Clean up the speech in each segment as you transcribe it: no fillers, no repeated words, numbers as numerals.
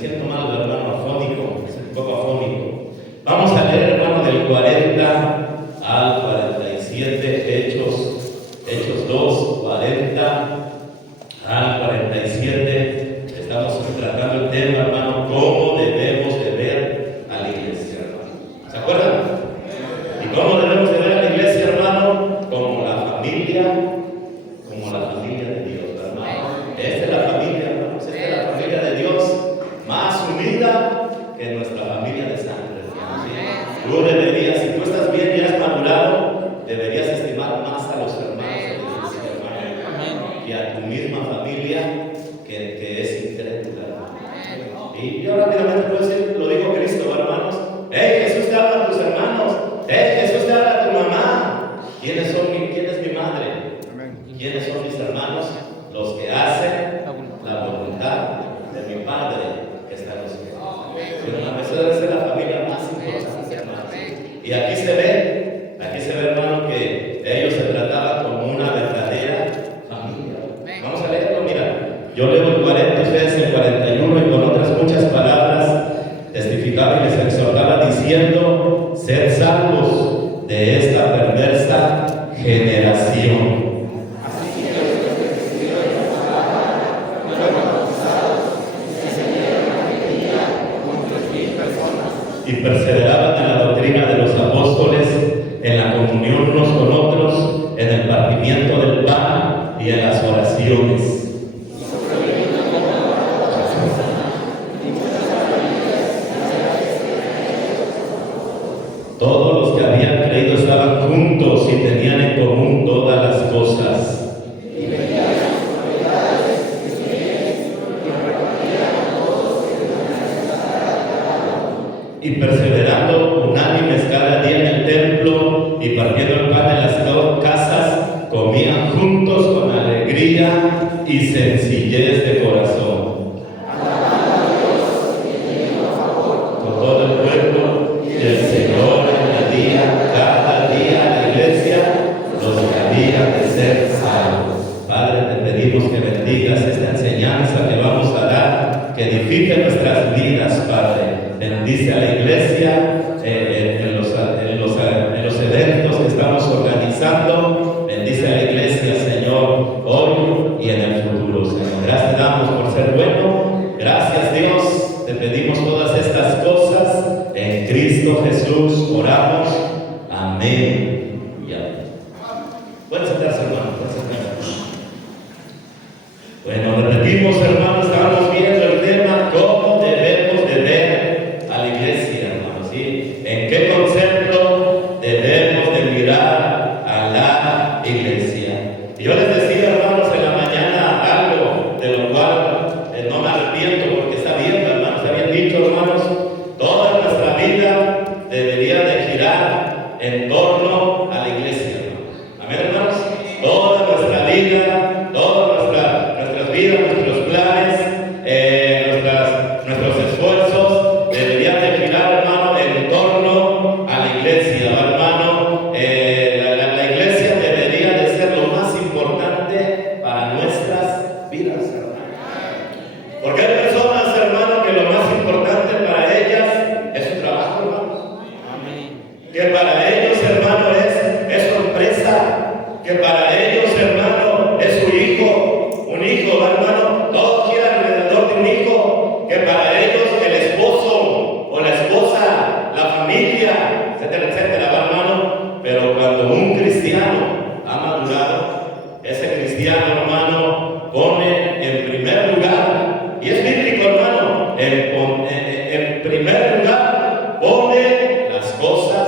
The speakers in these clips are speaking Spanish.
siento mal, hermano, afónico, es un poco afónico. Vamos a leer, hermano, del 40 al 47, Hechos 2, 40 al 47. Estamos tratando el tema, hermano, cómo debemos de ver a la iglesia, hermano. ¿Se acuerdan? ¿Y cómo debemos de ver a la iglesia, hermano? Como la familia de Dios, hermano. Esta es la familia, hermano. Esta es la familia de Dios, más unida que nuestra familia de sangre, hermano. ¿Sí? Tú deberías, si tú estás bien y has madurado, deberías estimar más a los hermanos de Dios, hermano, y a tu misma familia que es incrédula, hermano. Y yo rápidamente puedo decir, lo dijo Cristo, hermanos. ¡Hey, Jesús te habla a tus hermanos! ¡Hey, Jesús te habla a tu mamá! ¿Quién es mi madre? ¿Quiénes son mis hermanos? Los que hacen la voluntad de mi Padre que está en los cielos. Pero la mesa debe ser la familia más importante, hermanos. Y aquí se ve, hermano, que ellos se trataban como una verdadera familia. Vamos a leerlo, mira. Yo leo el 40, ustedes el 41, y con otras muchas palabras testificaba y les exhortaba diciendo: sed salvos de esta perversa generación. Y perseveraban en la doctrina de los apóstoles, en la comunión unos con otros, en el partimiento del pan y en las oraciones. Todos los que habían creído estaban juntos y tenían en común todas las cosas. Y perseverando unánimes cada día en el templo y partiendo el pan en las casas, comían juntos con alegría y sencillez de corazón. Con todo el pueblo y el Señor añadía cada día a la iglesia los que habían de ser salvos. Padre, te pedimos que bendigas esta enseñanza que vamos a dar, que edifique nuestras vidas, Padre. Bendice a la iglesia en los eventos que estamos organizando. Bendice a la iglesia, Señor, hoy y en el futuro, Señor. Gracias te damos por ser bueno. Gracias, Dios. Te pedimos todas estas cosas en Cristo Jesús. Oramos. Amén. Y amén. Pueden sentarse, hermano. Bueno, repetimos, hermanos. Estamos viendo el tema cómo debemos de ver a la iglesia, hermanos, ¿sí? ¿En qué concepto debemos de mirar a la iglesia? Y yo les decía, hermanos, en la mañana algo de lo cual no me arrepiento, porque está bien, hermanos, está bien dicho, hermanos. Toda nuestra vida debería de girar en torno a la iglesia, hermanos. Amén, hermanos. Toda nuestra vida, nuestras vidas, nuestros planes, nuestros esfuerzos deberían de girar, hermano, en torno a la iglesia, hermano. La iglesia debería de ser lo más importante para nuestras vidas, hermano. Porque hay personas, hermano, que lo más importante para ellas es su trabajo, hermano. Que para ellos, hermano, es su empresa. Que para ellos, hermano, es su hijo, un hijo, hermano. Todo gira alrededor de un hijo. Que para ellos el esposo o la esposa, la familia, etcétera, etcétera, hermano. Pero cuando un cristiano ha madurado, ese cristiano, hermano, pone en primer lugar, y es bíblico, hermano, en primer lugar pone las cosas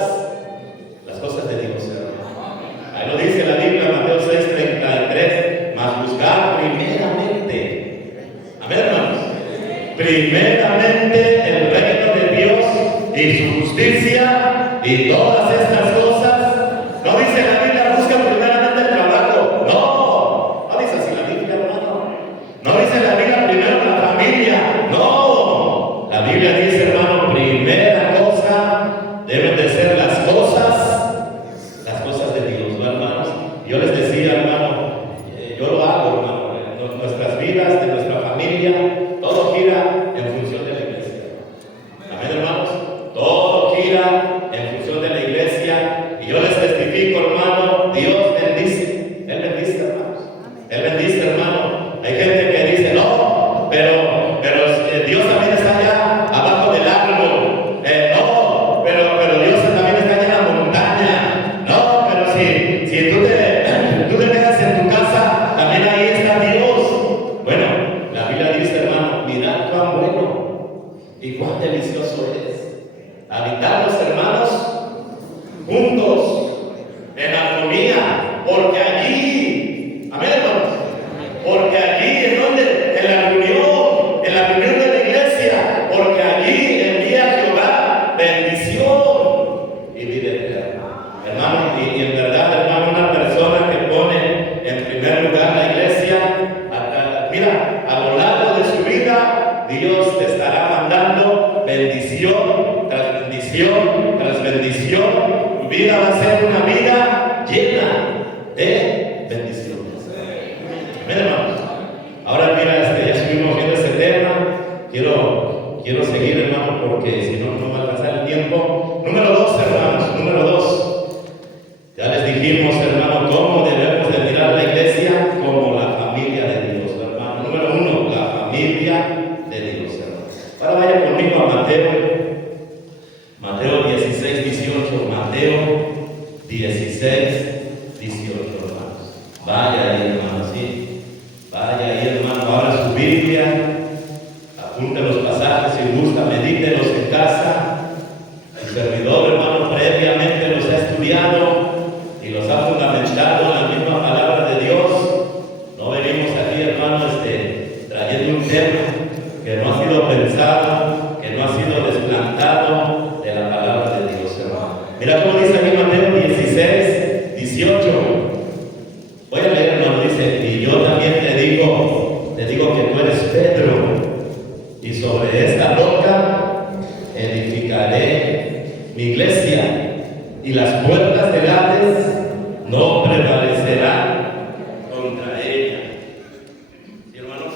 de Dios, hermano. Ahí lo dice la Biblia, Mateo 6:33, mas buscar primeramente, amén, hermanos, primeramente el reino de Dios y su justicia, y todas estas cosas. No dice la Biblia, busca primeramente el trabajo. No dice así la Biblia, hermano. No dice la Biblia primero la familia. No, la Biblia dice, hermano, primera cosa deben de ser las cosas de Dios, ¿no, hermanos? Yo les decía, hermano, yo lo hago, hermano, en nuestras vidas, de nuestra familia, todo gira en función de la iglesia. Y cuán delicioso es habitar los hermanos juntos, en armonía, porque allí, amén hermanos, porque allí en donde, en la reunión de la iglesia, porque allí envía Jehová bendición y vida eterna. Hermano, y en verdad, hermano, una persona que pone en primer lugar la iglesia, mira, a lo largo de su vida, Dios te estará mandando bendición tras bendición tras bendición. Tu vida va a ser una vida llena de bendiciones. Amén, hermanos. Ahora, mira, ya estuvimos viendo este tema. Quiero seguir, hermano, porque si no, no va a alcanzar el tiempo. Número 2, hermanos. Número 2. Ya les dijimos, hermano, cómo debemos de mirar la iglesia como la familia de Dios, hermano. Número 1, la familia de Dios, hermano. Ahora vaya conmigo a Mateo 16, 18. Mateo 16, 18, hermanos. Vaya ahí, hermano, sí. Vaya ahí, hermano. Abra su Biblia. Apunte los pasajes si gusta, medítelos en casa. El servidor, hermano, previamente los ha estudiado y los ha fundamentado en la misma palabra de Dios. No venimos aquí, hermano, trayendo un tema que no ha sido pensado, que no ha sido desplantado de la palabra de Dios, hermano. Mira cómo dice aquí Mateo 16, 18. Voy a leer, hermano, dice: y yo también te digo que tú eres Pedro, y sobre esta roca edificaré mi iglesia, y las puertas del Hades no prevalecerán contra ella. ¿Sí, hermanos?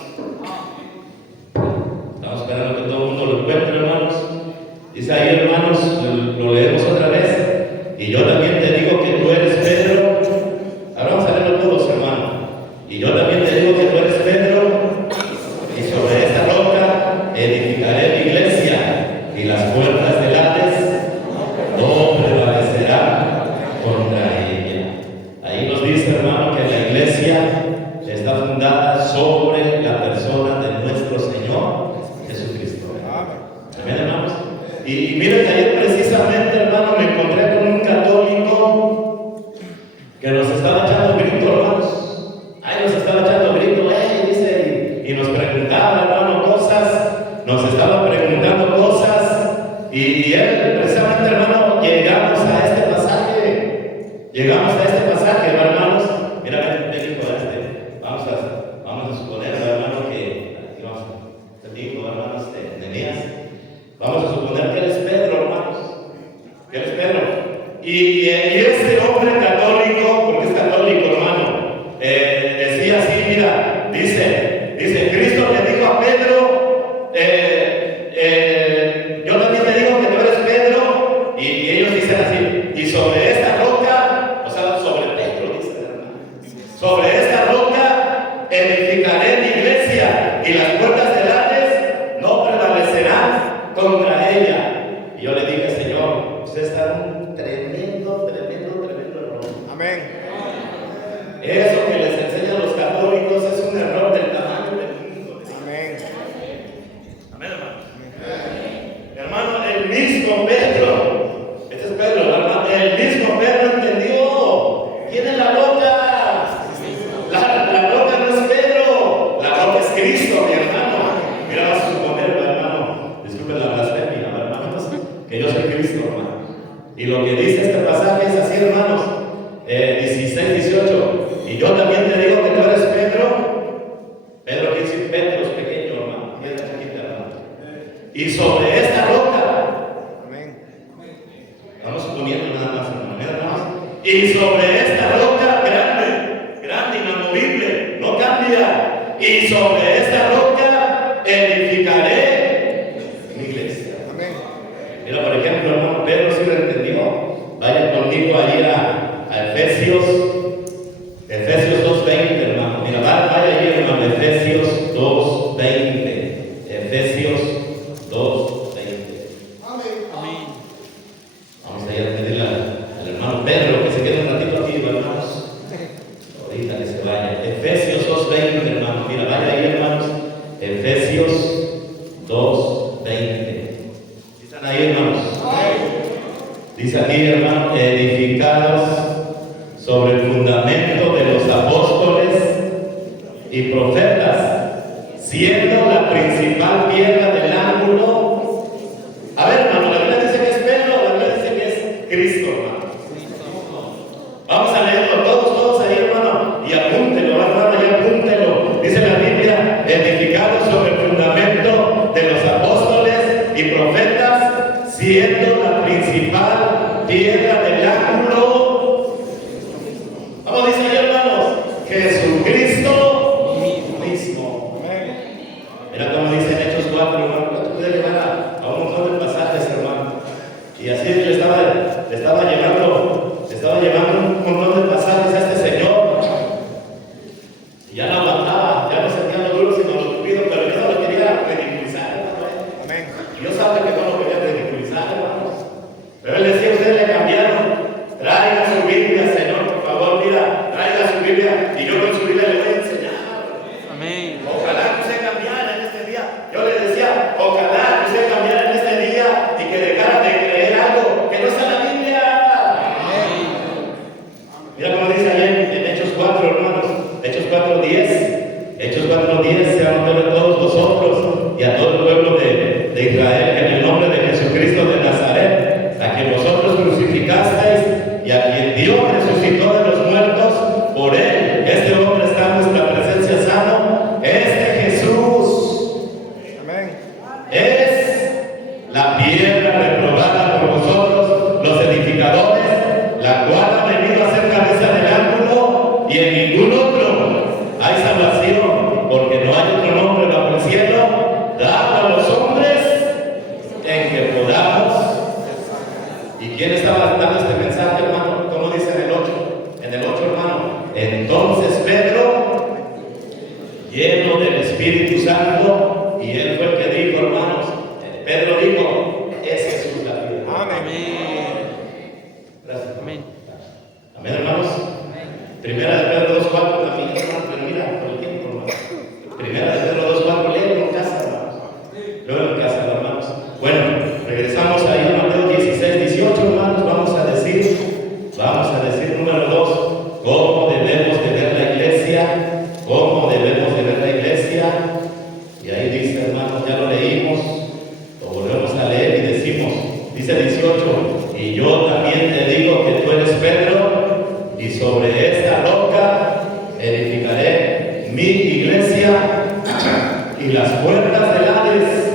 Estamos esperando que todo el mundo lo encuentre, hermanos. Dice ahí, hermanos, lo leemos otra vez. Y yo también te digo que tú eres Pedro. Ahora vamos a leerlo todos, hermano. Y yo también te digo que tú eres Pedro, y sobre esta roca edificaré mi iglesia, y las puertas del Hades no prevalecerán contra ella. Ahí nos dice, hermano, que la iglesia está fundada sobre la persona de nuestro Señor Jesucristo. Amén, hermanos. Y miren que ayer precisamente, hermano, me encontré con un católico que nos estaba echando grito, hermanos. Ahí nos estaba echando grito, dice, y nos preguntaba, hermano, cosas. Nos estaba preguntando cosas. Y él, precisamente, hermano, llegamos a este pasaje, hermanos. Mira, ven, vamos a suponer, hermano, que aquí vamos a digo, hermanos, Nehemías. Vamos a suponer que él es Pedro, hermanos. Que él es Pedro. Y ese hombre católico, porque es católico, hermano, decía así, mira, dice, Cristo le dijo a Pedro, yo también te digo que tú eres Pedro, y ellos dicen así, y sobre esta roca, o sea, sobre Pedro, dice, hermano, sobre esta roca edificaré mi iglesia, y las puertas del Hades no prevalecerán contra ella. Y yo le dije, Señor, usted está en un tremendo error. Amén. Eso que les enseñan los católicos es un error del tamaño del mundo. Amén. Amén, hermano. Hermano, el mismo Pedro, este es Pedro, hermano, el mismo Pedro entendió quién es la roca. La roca no es Pedro, la roca es Cristo, mi hermano. Mira, vas a suponer, hermano, disculpen la blasfemia, hermanos, que yo soy Cristo, hermano. Y lo que dice este pasaje es así, hermanos, 16, 18. Y yo también te digo que tú eres Pedro. Pedro quiere decir Pedro es pequeño, hermano, piedra chiquita, hermano. Y sobre esta roca, amén. Vamos suponiendo nada más, hermano. Y sobre esta roca grande, inamovible, no cambia. Y sobre esta roca edificaré mi iglesia. Amén. Mira, por ejemplo, hermano, Pedro sí lo entendió. Vaya conmigo allí a Efesios 2:20, hermano. Mira, vaya allí, hermano, Efesios 2:20. Efesios 2:20. Amén. Vamos a ir a pedirle al hermano Pedro que se quede un ratito aquí, hermanos. Ahorita que se vaya. Efesios 2:20, hermano. Mira, vaya ahí, hermanos. Efesios 2:20. Dice aquí, hermano, edificados sobre el fundamento de los apóstoles y profetas, siendo la principal piedra del ángulo. A ver, hermano, la Biblia dice que es Pedro, la Biblia dice que es Cristo, hermano. Vamos a leerlo todos ahí, hermano, y apúntelo, hermano, y apúntelo. Dice la Biblia, edificados sobre el fundamento de los apóstoles y profetas, siendo la principal piedra del ángulo. Vamos, dice ahí, hermanos, Jesucristo mismo. Mira cómo dice en Hechos 4, hermano. Tú puedes llegar a un montón de pasajes, hermano. Y así le estaba llevando un montón de pasajes a este señor. Y ya no aguantaba, ya no sentía lo duro, sino lo tupido, pero yo no lo quería ridiculizar, hermano. Amén. Yo sabía que no lo quería ridiculizar, hermano. Pero él decía, ustedes le cambiaron. Traiga su Biblia, Señor, por favor, mira, traiga su Biblia y yo con su Biblia le voy a enseñar. Amén. Ojalá que usted cambiara en este día. Yo le decía, ojalá que usted cambiara en este día y que dejara de creer algo que no está en la Biblia. Amén. Mira cómo dice allá en Hechos 4, hermanos. Hechos 4:10. Hechos 4:10 se anotó a todos vosotros y a todo el pueblo de Israel que en el nombre de Jesucristo de Nazaret, a quien vosotros crucificasteis y a quien Dios resucitó de los muertos, por él, este hombre está en nuestra presencia sano. Este Jesús es la piedra reprobada por vosotros, los edificadores, la cual ha venido a ser cabeza del ángulo, y en ningún otro hay salvación, porque no hay otro nombre bajo el cielo dado a los hombres en que podamos. ¿Y quién estaba dando este mensaje, hermano? ¿Cómo dice en el 8? En el 8, hermano. Entonces Pedro, lleno del Espíritu Santo, y él fue el que dijo, hermanos, Pedro dijo, es Jesús la piedra. Amén. Gracias. Amén. Amén, hermanos. Primera de Pedro 2:4 también, hermano, pero mira, por el tiempo, hermano. Primera de Pedro 2:4, léelo en casa, hermanos. Léelo en casa, hermanos. Bueno, regresamos ahí a Mateo 16:18, hermanos. Vamos a decir número 2, cómo debemos de ver la iglesia, cómo debemos de ver la iglesia. Y ahí dice, hermanos, ya lo leímos, lo volvemos a leer y decimos, dice 18, y yo también te digo que tú eres Pedro, y sobre esta roca edificaré mi iglesia, y las puertas del Hades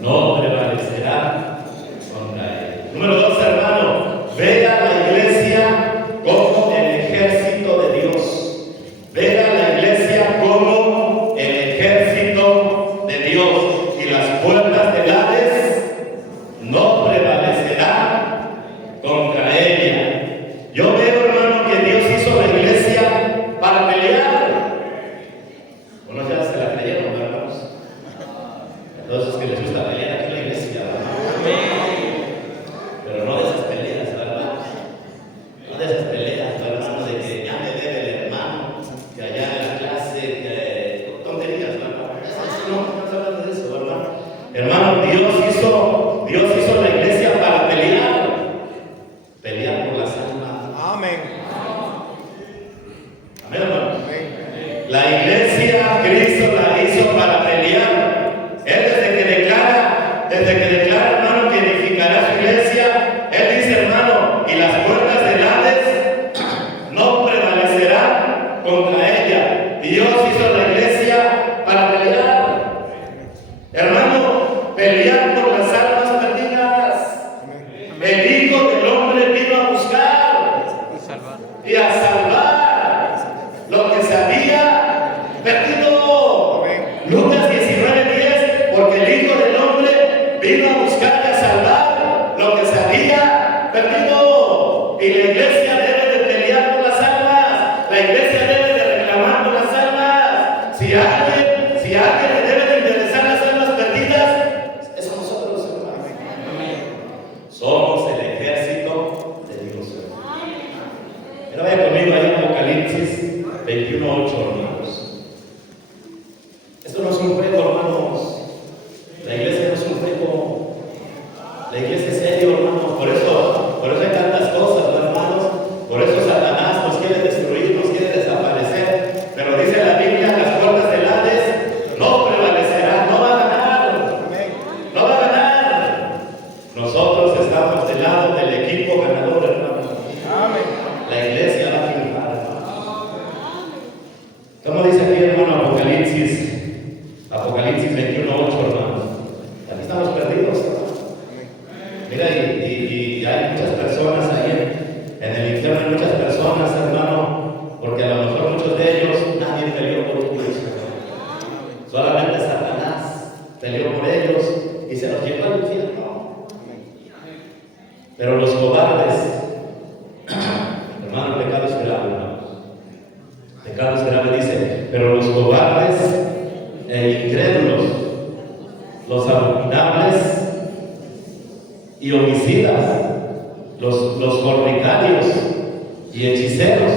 no prevalecerán contra él. Número 2, hermano, vea la iglesia como el ejército de Dios. Vea la iglesia como el ejército de Dios, y las puertas del Hades no prevalecerán contra ella. Yo veo, hermano, que Dios hizo la iglesia para pelear. Bueno, ya se la creyeron, hermanos. Entonces, que les gusta pelear aquí en la iglesia, ¿verdad? Pero no de esas peleas, ¿verdad? No de esas peleas, ¿verdad? De que ya me debe el hermano, que allá en la clase, que tonterías, ¿verdad? No estamos hablando de eso, ¿verdad? Hermano, Dios hizo la iglesia para pelear por las almas. Amén. Amén, hermano. La iglesia, Cristo la hizo para pelear. Él desde que declara, hermano, que edificará su iglesia, él dice, hermano, y las puertas del Hades no prevalecerán contra ella. Dios hizo la iglesia para pelear. Hermano, pelear por las almas perdidas. El Hijo del Hombre vino a buscar y a salvar lo que se había perdido. Lucas 19:10, porque el Hijo del Hombre vino a buscar y a salvar lo que se había perdido. Y la iglesia debe de pelear por las almas. La iglesia debe de reclamar por las almas. Si a alguien le debe de interesar las almas perdidas, es a nosotros, hermanos. Somos el ejército de Dios. Pero vaya conmigo ahí en Apocalipsis 21:8, hermanos. Esto no es un juego, hermanos. La iglesia no es un juego. 8, hermanos. Aquí estamos perdidos. Mira, y hay muchas personas ahí en el infierno, hay muchas personas, hermano, porque a lo mejor muchos de ellos nadie peleó por ellos. Solamente Satanás peleó por ellos y se los llevó al infierno. Pero los cobardes, hermano, el pecado es grave, hermano. Pecado es grave, dice, pero los cobardes e incrédulos, los abominables y homicidas, los fornicarios y hechiceros,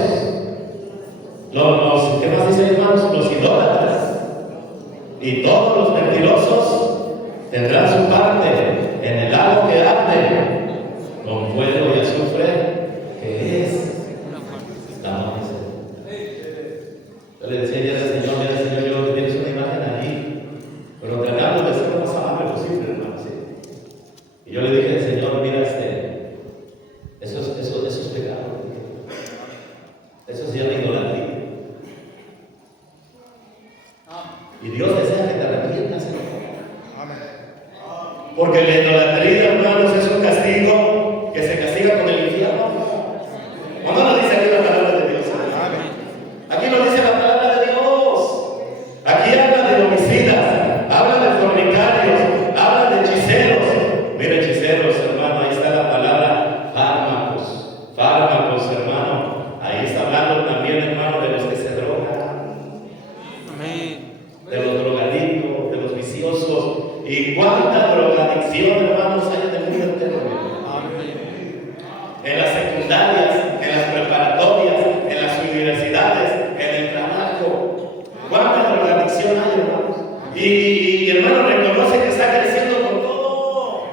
¿qué más dice, hermanos? Los idólatras y todos los mentirosos tendrán su parte en el lago que arde con fuego y azufre, que es la muerte. Yo le decía ayer al Señor, yo tienes una imagen allí, pero tratando de ser lo más amable posible, hermano. ¿Sí? Y yo le dije al Señor, mira, eso es pecado. Eso se llama idolatría. Y Dios desea que te arrepientas. Porque la idolatría, hermanos, es un castigo que se castiga con el infierno. ¿O no lo dice aquí la palabra de Dios? Aquí lo dice la palabra de Dios. Aquí habla de homicidas, habla de fornicarios, habla de hechiceros. Mira, hechiceros, hermano, ahí está la palabra fármacos. Fármacos, hermano. Ahí está hablando también, hermano, de los que se drogan. Amén. De los drogadictos, de los viciosos. ¿Y cuánta drogadicción, hermanos, hay en el mundo entero? Amén. En las secundarias, en las preparatorias, en las universidades, en el trabajo. ¿Cuánta drogadicción hay, hermanos? Y hermano, reconoce que está creciendo con todo.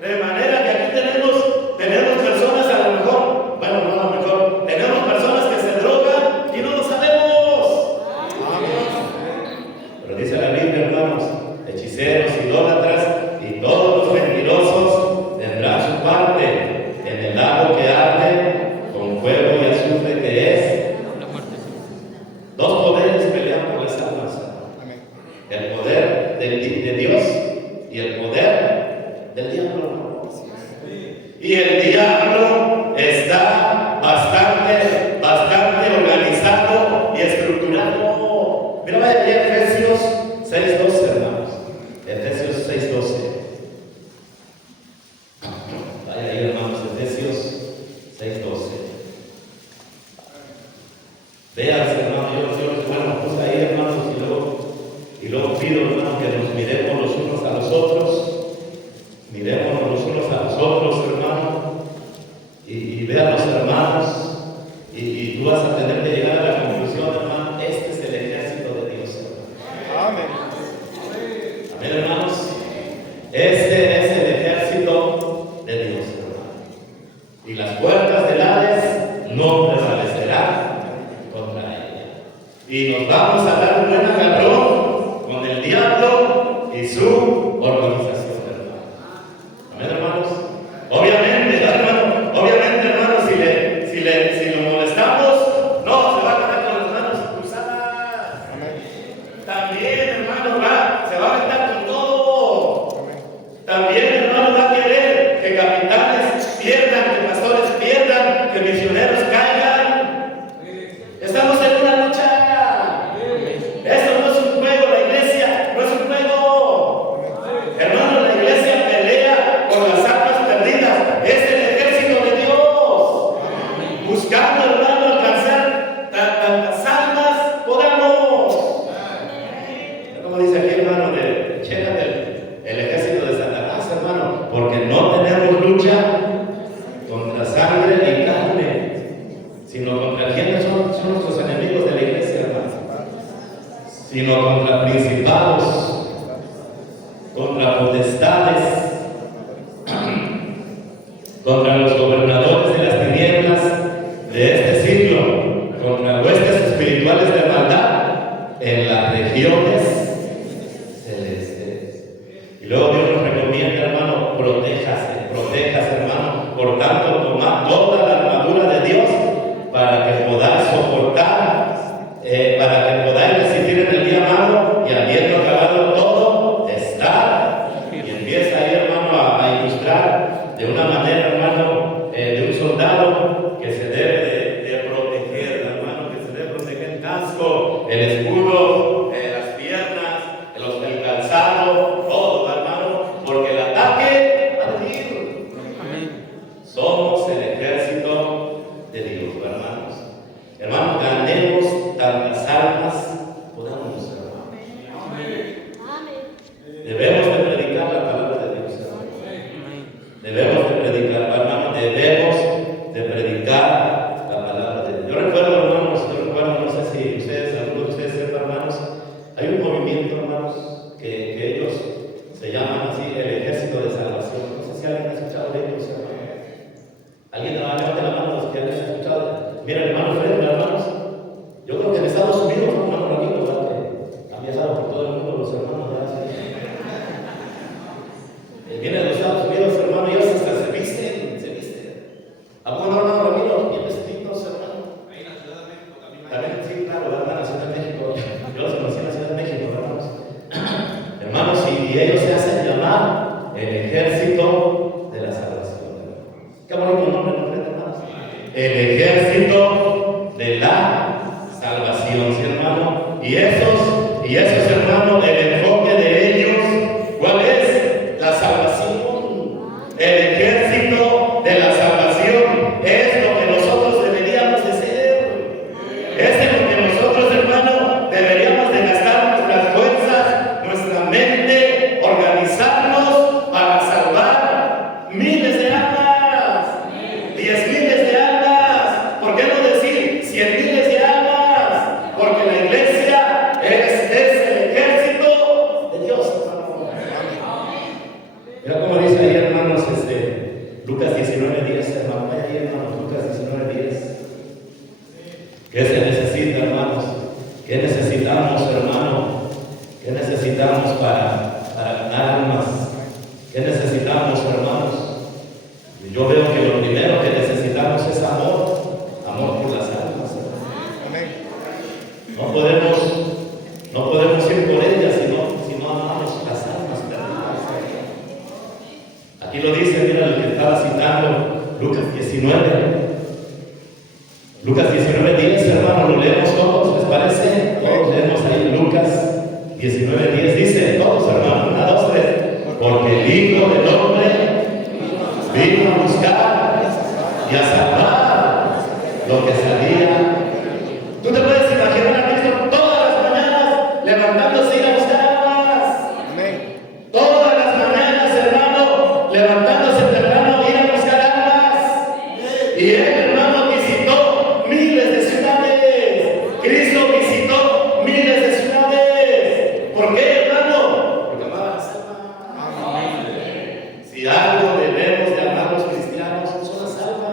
De manera que aquí tenemos personas a lo mejor, bueno, no a lo mejor, tenemos personas que se drogan y no lo sabemos. Pero dice la Biblia, hermanos, hechiceros, idólatras y todos los mentirosos tendrán su parte en el lago que arde con fuego y azufre, que es la muerte. Dos poderes pelean por las almas. El poder de Dios y el poder del diablo. Y el diablo está bastante organizado y estructurado. Mira, vaya Efesios 6:12, hermanos. Efesios 6:12. Vaya ahí, hermanos, Efesios 6:12. Véanse, hermanos, bueno, pues ahí, hermanos, y luego pido, hermanos, que nos miremos los unos a los otros. Miremos los unos a los otros, hermanos, y vean los hermanos, y tú vas a tener que llegar a la conclusión, hermano, este es el ejército de Dios, hermano. Amén. Amén, hermanos. Este es el ejército de Dios, hermano. Y las puertas del Hades no prevalecerán contra ella. Y nos vamos a dar un buen agarrón con el diablo y su organización. Amén, hermanos. Obviamente, hermanos, si lo molestamos, no, se va a quedar con las manos cruzadas. También, hermano, se va a meter con todo. También, hermano, va a querer que capitanes pierdan, que pastores pierdan, que misioneros caigan. Estamos en una lucha. Esto no es un juego, la iglesia no es un juego. Hermano, la iglesia pelea por las almas perdidas. Es el ejército de Dios. Buscando, hermano, alcanzar tantas almas podamos. Como dice aquí, hermano, chécate el ejército de Satanás, hermano, porque no tenemos lucha contra sangre y carne, sino contra quienes son nuestros enemigos de la iglesia, hermano, sino contra principados, contra potestades, contra los gobernadores de las tinieblas de este siglo, contra huestes espirituales de maldad en las regiones celestes. Y luego Dios nos recomienda, hermano, protéjase, hermano. Por tanto, tomad toda la armadura de Dios para que podáis soportar, para que podáis resistir en el día malo, y habiendo acabado todo, Debemos de predicar la palabra de Dios, hermano. Debemos de predicar, hermano, debemos de predicar la palabra de Dios. Yo recuerdo, no sé si ustedes, algunos de ustedes sepan, hermanos, hay un movimiento, hermanos, que ellos se llaman así el Ejército de Salvación. No sé si alguien ha escuchado de ellos, hermano. ¿Alguien levante la mano los que han escuchado? Mira, hermano Fred, hermanos, yo creo que en Estados Unidos, hermano Ramiro, que han viajado por todo el mundo los hermanos, ¿verdad? Viene de los Estados Unidos, hermano, y ellos hasta se visten. ¿A poco no, hermano Ramiro? Bien vestidos, hermano. Ahí en la Ciudad de México también. También, sí, claro, ¿verdad? En la Ciudad de México. Yo los conocí en la Ciudad de México, hermanos. Hermanos, y ellos se hacen llamar el Ejército de la Salvación. Qué bonito nombre, ¿no, hermanos? El Ejército de la Salvación, ¿sí, hermano? Y esos, hermanos, el enfoque de ellos, ¿cuál es? La salvación. El Ejército de la Salvación es lo que nosotros deberíamos de ser. Es en lo que nosotros, hermano, deberíamos de gastar nuestras fuerzas, nuestra mente, organizarnos para salvar miles de almas, 10,000 de almas, ¿por qué no decir 100,000 de almas? Porque la iglesia es el ejército de Dios, hermano. Mira cómo dice ahí, hermanos, Lucas 19:10, hermano. Vaya ahí, hermanos, Lucas 19:10. ¿Qué se necesita, hermanos? ¿Qué necesitamos, hermano? ¿Qué necesitamos para ganar almas? ¿Qué necesitamos, hermanos? Yo veo que lo primero que necesitamos es amor por las almas. No podemos ir por ellas si no amamos las almas perdidas. Aquí lo dice, mira, el que estaba citando, Lucas 19. Lucas 19:10, hermano, lo leemos todos, ¿les parece? Todos leemos ahí Lucas 19:10, dice, todos, hermano, 1, 2, 3. Porque el Hijo del Hombre vino a buscar y a salvar lo que salía. Tú te puedes imaginar a Cristo todas las mañanas levantándose y ir a buscar almas. Todas las mañanas, hermano, levantándose temprano y ir a buscar almas. Y él, hermano, visitó miles de ciudades. Cristo visitó miles de ciudades. ¿Por qué, hermano? Porque amaba las almas. Si algo debemos de amar los cristianos, son las almas.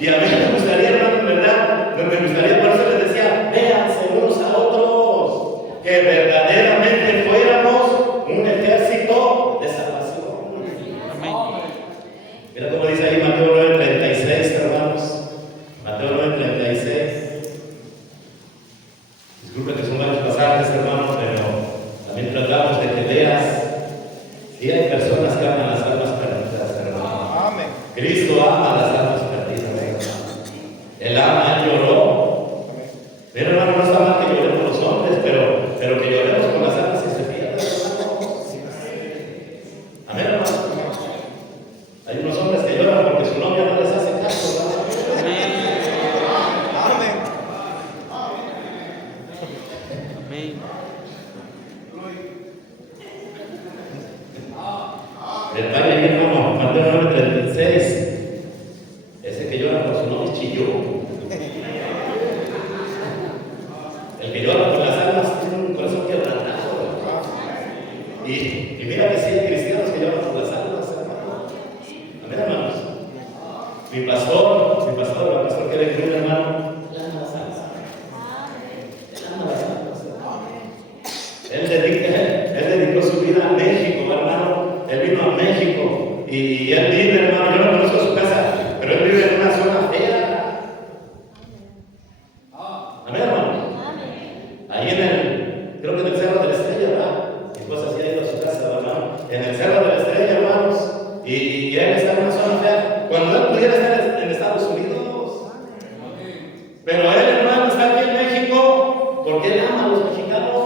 Y a mí me gustaría, hermano, en verdad, me gustaría, por eso les decía, véanse unos a otros, que verdaderamente fuéramos un ejército de salvación. Mira cómo dice ahí Mateo 9:36, hermanos. Mateo 9:36. Disculpe que son varios pasajes, hermanos, pero también tratamos de que leas. Y hay personas que aman las almas perdidas, hermano. Amén. Cristo ama las almas perdidas. Él ama, Él lloró. Pero, hermano, no está mal que lloremos los hombres, pero que lloremos con las almas que se pierden, hermano. Amén, hermano. Hay unos hombres que lloran porque su novia no les hace caso, hermano. Amén. Detalle ahí, hermano, Mateo 9:36. Ese que llora por su novia chilló. El que llora por las almas tiene un corazón quebrantado. Y mira que sí hay cristianos que lloran por las almas, hermano. Amén, hermanos. Mi pastor, el pastor que le incluye, hermano, él ama las almas. Él ama las almas, hermano. Él dedicó su vida a México, hermano. Él vino a México y él vive, hermano. Yo no conozco su casa, pero él vive en una zona fea. Amén, hermano. Ahí creo que en el Cerro de la Estrella, ¿verdad? Mi esposa sí ha ido a su casa, hermano. En el Cerro de la Estrella, hermanos. Y él está en una zona fea. Cuando él pudiera estar en Estados Unidos. Pero él, hermano, está aquí en México porque él ama a los mexicanos.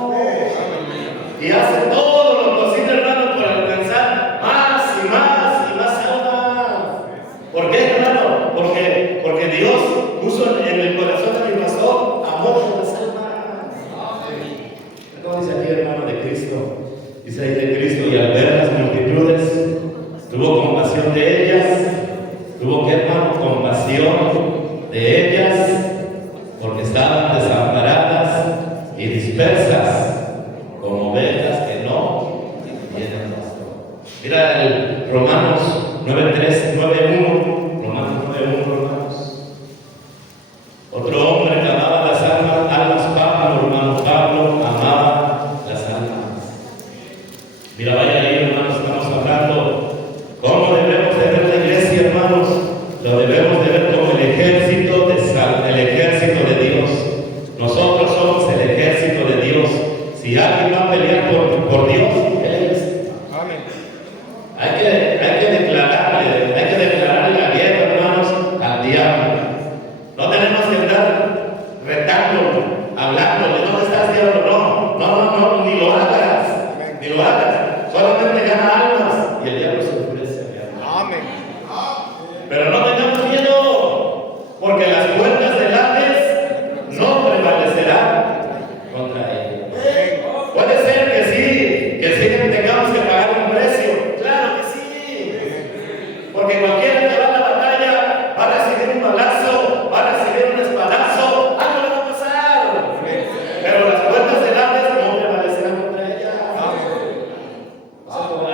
Y hace todo lo posible, hermano, por alcanzar más y más y más almas. ¿Por qué, hermano? Porque Dios puso en el corazón de mi pastor amor por las almas. ¿Cómo dice aquí, hermano de Cristo? Dice ahí de Cristo, y al ver las multitudes, tuvo compasión de ellas. Tuvo que, hermano, compasión de ellas, porque estaban desamparadas y dispersas, como ovejas que no tienen pastor. Mira el Romanos 9:3, 9:1, Romanos 9:1, hermanos. Otro hombre que amaba las almas, Pablo, hermano Pablo, amaba las almas. Mira, vaya ahí, hermanos, estamos hablando cómo debemos de ver la iglesia, hermanos. Lo debemos de ver como el ejército de Dios. Nosotros somos el ejército de Dios. Si alguien va a pelear por Dios, Él es. Amén. Hay que declararle la guerra, hermanos, al diablo. No tenemos que estar retándolo, hablándole, ¿dónde estás, diablo? No, ni lo hagas, ni lo hagas. Solamente gana almas y el diablo se enfurece. Amén. Pero no tengamos miedo, porque las puertas del Hades no prevalecerán contra ella. Puede ser que sí tengamos que pagar un precio. Claro que sí. Porque cualquiera que va a la batalla va a recibir un balazo, va a recibir un espadazo, algo le va a pasar. Pero las puertas del Hades no prevalecerán contra ella.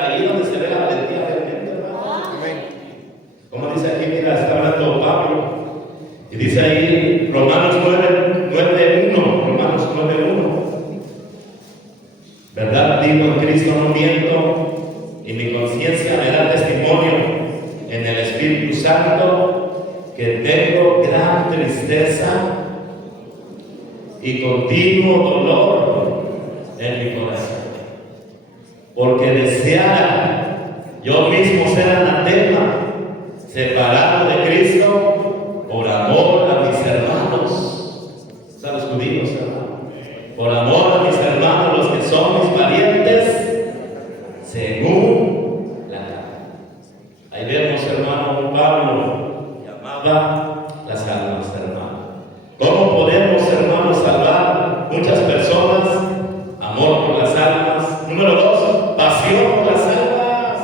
Ahí donde se ve la valentía realmente, hermano. Como dice aquí, mira, está hablando Pablo. Y dice ahí Romanos 9:1, Romanos 9:1. ¿Verdad? Digo, en Cristo no miento, y mi conciencia me da testimonio en el Espíritu Santo que tengo gran tristeza y continuo dolor en mi corazón, porque deseara yo mismo ser anatema, separado de Cristo, por amor a mis hermanos. ¿Están los judíos, hermano? Por amor a mis hermanos, los que son mis parientes, según la carne. Ahí vemos, hermano Pablo, que amaba las almas, hermano. ¿Cómo podemos, hermano, salvar muchas personas? Amor por las almas. Número 2, pasión por las almas.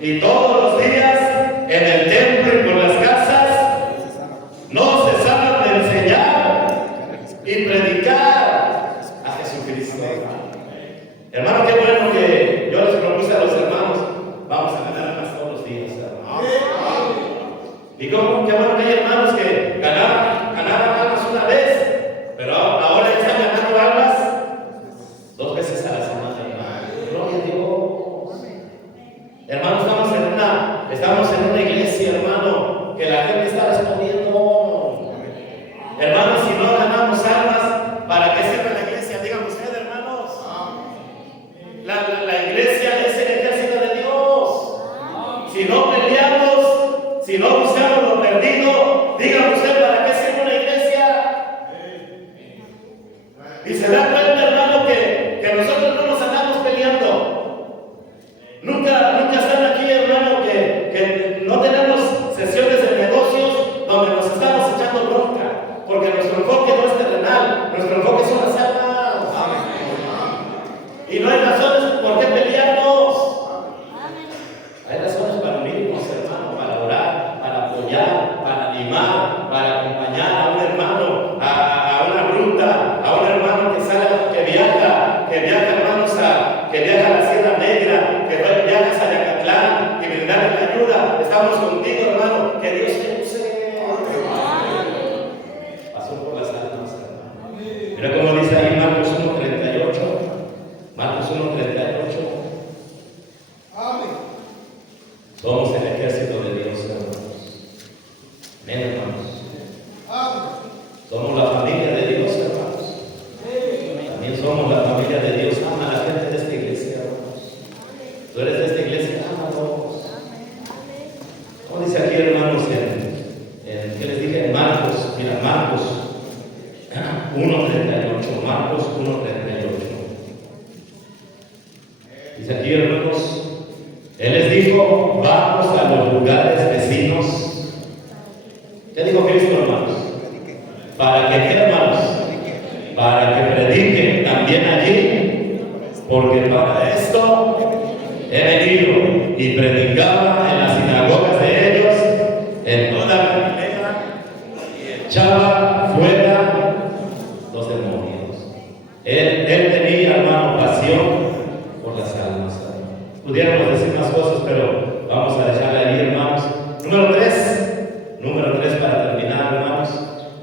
Y todos los días en el templo y por las casas no cesaban de enseñar y predicar a Jesucristo. Hermano, qué bueno que yo les propuse a los hermanos, vamos a ganar más todos los días, hermano. Y qué bueno que hay hermanos que ganaban almas una vez, pero ahora ya están ganando almas 2 veces a la semana, hermano. Gloria a Dios. Hermano, estamos en una iglesia, hermano, que la gente está respondiendo. Hermano, si no ganamos almas, ¿para qué sirve la iglesia? Díganme ustedes, hermanos. La iglesia es el ejército de Dios. Si no peleamos, si no buscamos lo perdido, díganme usted, ¿para qué sirve una iglesia? Y se da cuenta, hermano, que nosotros no nos andamos peleando. Nunca están aquí, hermano, que no tenemos sesiones de negocios donde nos estamos echando bronca, porque nuestro enfoque no es terrenal, nuestro enfoque son las almas. Y no hay razones por qué pelearnos. Hay razones para unirnos, hermano, para orar, para apoyar, para animar, para acompañar a un hermano, a una ruta, a un hermano que viaja, hermanos, que viaja a la Sierra Negra, que viajas a Yacatlán y brindarle la ayuda. Estamos contigo, hermano, que Dios te use. Pasó por las almas, hermano. Mira cómo dice ahí Marcos 1:38. Marcos 1:38. Amén. Somos el ejército de Dios, hermanos. Amén, hermanos. Amén. Somos la familia de Dios, hermanos. También somos la familia de Dios. Ama a la gente de esta iglesia, hermanos. Tú eres de esta iglesia, ámalos. ¿Cómo dice aquí, hermanos, ¿qué les dije? En Marcos, mira, Marcos 1:38. Marcos 1:38. Dice aquí, hermanos, Él les dijo, vamos a los lugares vecinos. ¿Qué dijo Cristo, hermanos? ¿Para que qué, hermanos? Para que prediquen también allí, porque para para esto he venido. Y predicaba en las sinagogas de ellos, en toda Galilea, y echaba fuera los demonios. Él tenía, hermano, pasión por las almas. Pudiéramos decir más cosas, pero vamos a dejarla ahí, hermanos. Número 3 para terminar, hermanos.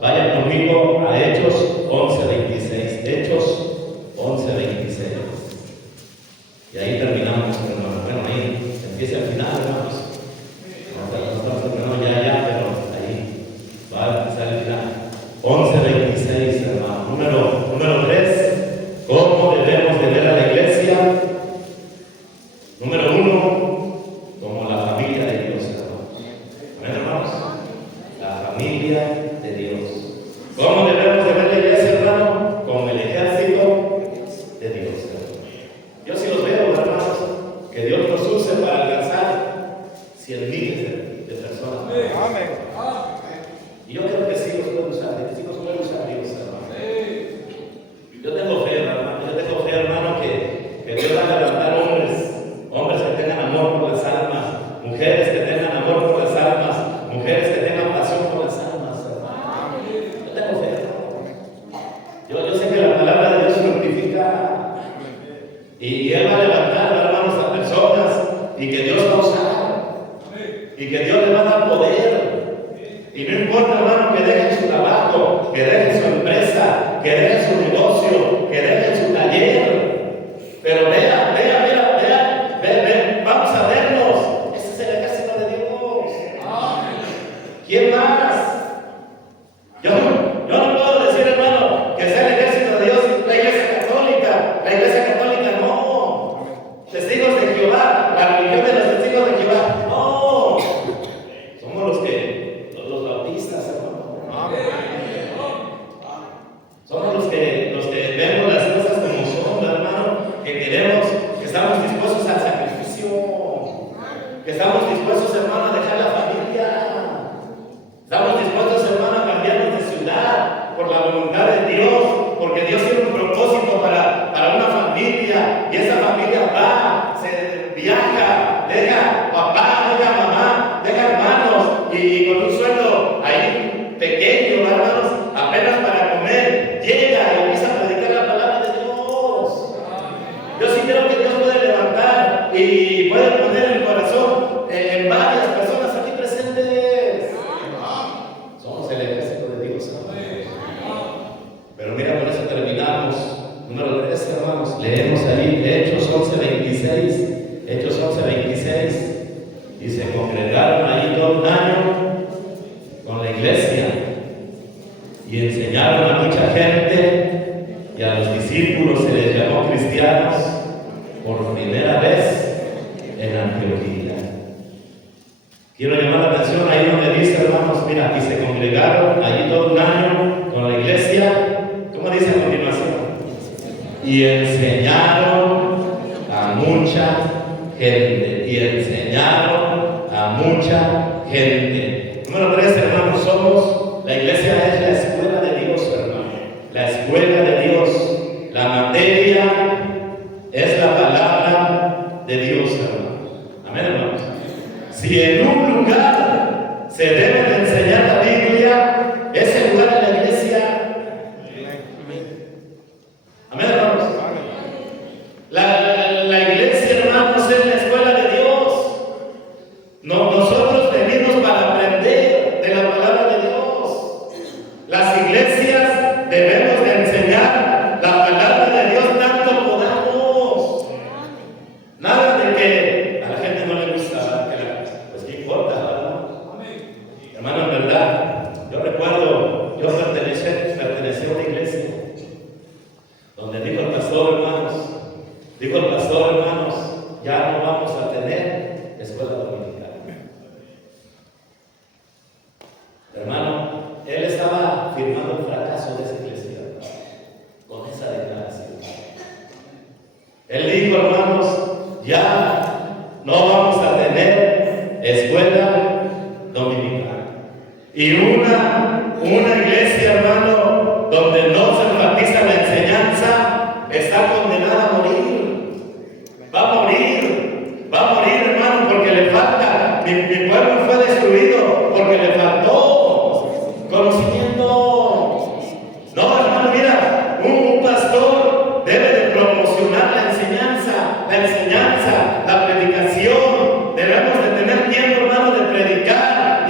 Vayan conmigo a Hechos 11:26. Hechos 11:26. Y ahí terminamos, hermanos. Bueno, ahí empieza el final, hermanos. No estamos terminando ya, pero ahí va a empezar el final. 11:26, hermano. Número 3. ¿Cómo debemos de ver a la iglesia? Número 1, como la familia de Dios, hermanos. ¿Amén, hermanos? La familia de Dios. ¿Cómo debemos de ver la iglesia, hermano? Como el ejército de Dios, hermano. Yo sí los veo, hermanos, que Dios los use para alcanzar 100,000 de personas. Amén. Y yo creo que sí los puede usar, Dios, hermano. Yo tengo fe, hermano, que Dios va a levantar hombres que tengan amor por las almas, mujeres que tengan amor por las almas, mujeres que tengan pasión por las almas, hermano. Yo tengo fe, hermano. Yo sé que la palabra de Dios fructifica y Él va a levantar, hermanos, a personas y que Dios va a usar y que Dios le va a dar poder. Y no importa, hermano, que dejen su trabajo, que dejen su empresa, que dejen su negocio, que dejen su taller, pero vean, vamos a vernos. Ese es el ejército de Dios. ¿Quién más? Yo no puedo decir, hermano, que sea el ejército de Dios la iglesia católica. La iglesia católica no. Testigos de Jehová, la religión de los testigos de Jehová, no. Somos los bautistas, hermano. Somos los que vemos las cosas como son, hermano, que queremos, que estamos dispuestos al sacrificio, que estamos dispuestos, hermano, a dejar la familia, estamos dispuestos, hermano, a cambiarnos de ciudad por la voluntad de Dios, porque Dios tiene un propósito para una familia, y esa familia va, se viaja, deja papá, deja mamá, deja hermanos, y con un sueldo ahí pequeño, hermanos, apenas para comer, llega y empieza a predicar la palabra de Dios. Yo sí creo que Dios puede levantar y puede poner el corazón en varias personas aquí presentes. Somos el ejército de Dios, hermanos. Pero mira, por eso terminamos. Número 3, hermanos. Leemos ahí Hechos 11:26. Hechos 11:26. Y se congregaron ahí todo un año con la iglesia y enseñaron a mucha gente, y a los discípulos se les llamó cristianos por primera vez en Antioquía. Quiero llamar la atención ahí donde dice, hermanos, mira, y se congregaron allí todo un año con la iglesia. ¿Cómo dice a continuación? Y enseñaron a mucha gente. Y enseñaron a mucha gente. Número 3, hermanos, la iglesia es la escuela de Dios, hermano. La escuela de Dios. La materia es la palabra de Dios, hermano. Amén, hermanos. Si en un lugar se debe de enseñar la Biblia, ese lugar es la iglesia. Amén, hermanos. La iglesia, hermanos, es la escuela de Dios. Nosotros venimos para aprender de la palabra de Dios. Las iglesias debemos de enseñar la palabra de Dios tanto podamos. Nada de que a la gente no le gusta, pues qué importa, ¿verdad? Hermano, en verdad, yo recuerdo, yo pertenecí a una iglesia donde dijo el pastor, hermanos, ya no vamos a tener escuela dominical. Hermano, él estaba firmando el fracaso de esa iglesia con esa declaración. Él dijo, hermanos, ya no vamos a tener escuela dominical. Y una iglesia, hermano, donde no se enfatiza la enseñanza, está condenada a morir. porque le faltó conocimiento. No, hermano, mira, un pastor debe de promocionar la enseñanza, la predicación. Debemos de tener tiempo, hermano, de predicar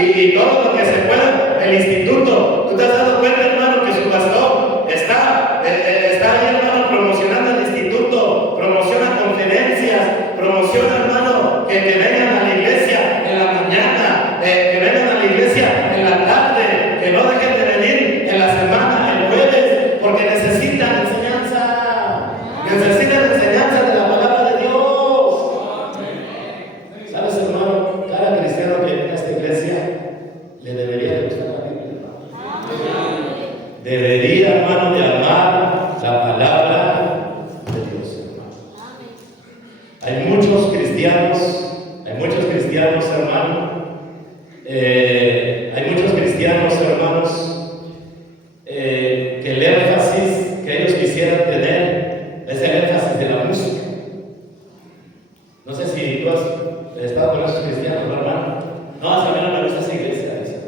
y todo lo que se pueda. El instituto, ¿tú te has dado cuenta, hermano, que su pastor está ahí, hermano, promocionando el instituto, promociona conferencias, promociona, hermano, que vengan a la iglesia en la mañana, que vengan a la iglesia en la tarde, que no dejen de venir en la semana, el jueves, porque necesitan enseñanza de la palabra de Dios. ¿Sabes, hermano? Cada cristiano que viene a esta iglesia le debería de gustar la Biblia. Debería, hermano, de amar la palabra de Dios, hermano. Hay muchos cristianos, hermano. Hay muchos cristianos, hermanos, que el énfasis que ellos quisieran tener es el énfasis de la música. No sé si tú has estado con esos cristianos, hermano. No, a mí no me gusta esa iglesia, dice.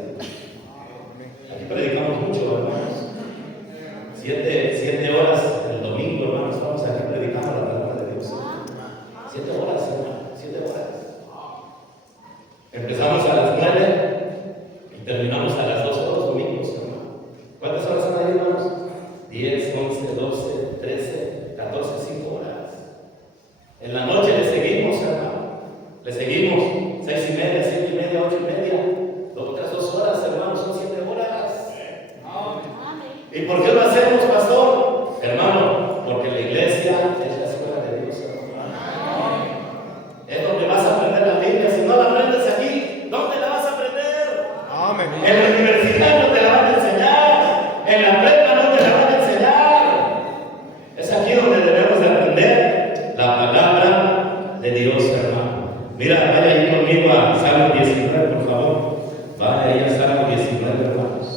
Aquí predicamos mucho, hermanos. 7 horas el domingo, hermanos, estamos aquí predicando la palabra de Dios. 7 horas, hermano, 7 horas. Empezamos a las 9 y terminamos a las 2 los domingos, hermano. ¿Cuántas horas son ahí, hermanos? 10, 11, 12, 13, 14, 5 horas. En la noche le seguimos, hermano. Le seguimos 6:30, 7:30, 8:30. Las otras 2 horas, hermano, son 7 horas. ¿Y por qué lo hacemos, pastor? Hermano, porque la iglesia es la escuela de Dios, hermano. Es donde vas a aprender la Biblia. Si no la aprendes aquí, ¿dónde la vas a aprender? Amén. En la universidad no te la van a enseñar. En la prepa no te la van a enseñar. Es aquí donde debemos de aprender la palabra de Dios, hermano. Mira, vaya ahí conmigo a Salmo 19, por favor. Vaya ahí a Salmo 19, hermanos.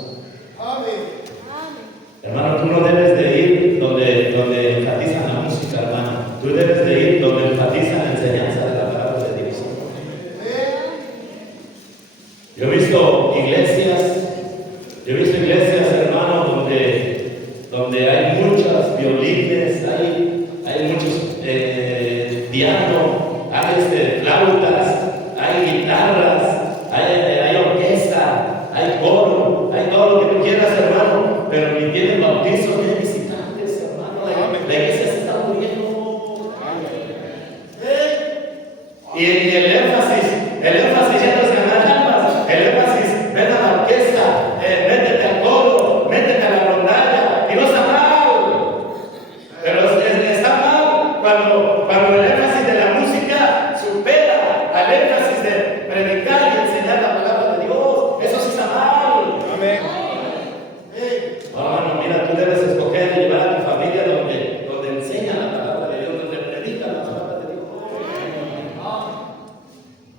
Hermano, tú no debes de ir donde enfatizan la música, hermano. Tú debes de ir donde enfatizan la enseñanza de la palabra de Dios. Yo he visto iglesias, hermano, donde hay muchos violines, hay muchos piano, hay flautas, hay guitarras, hay orquesta, hay coro, hay todo lo que tú quieras, hermano, pero ni tienen bautizos ni visitantes, hermano. La iglesia se está muriendo. Y el énfasis ya no es ganar almas, el énfasis, ven a la orquesta, métete al coro, métete a la rondalla, y no está mal, pero está mal cuando el énfasis de la música supera al énfasis de predicar y enseñar la palabra de Dios. Eso sí está mal. Amén. Hermano, mira, tú debes escoger y llevar a tu familia donde enseña la palabra de Dios, donde predica la palabra de Dios.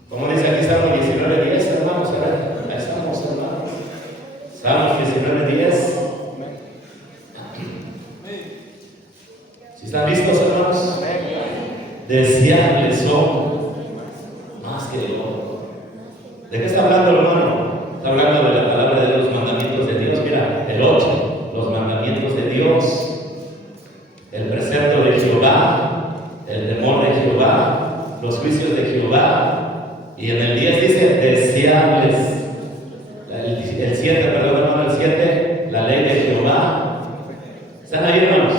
Como dice aquí Salmo 19:10, hermanos, ahí estamos, hermanos. Salmos 19:10. ¿Si están listos, hermanos? Deseables son más que el oro. ¿De qué está hablando, hermano? Está hablando de la palabra de los mandamientos de Dios. Mira, el 8, los mandamientos de Dios, el precepto de Jehová, el temor de Jehová, los juicios de Jehová. Y en el 10 dice deseables. El 7, perdón, hermano, el 7, la ley de Jehová. ¿Están ahí, hermanos?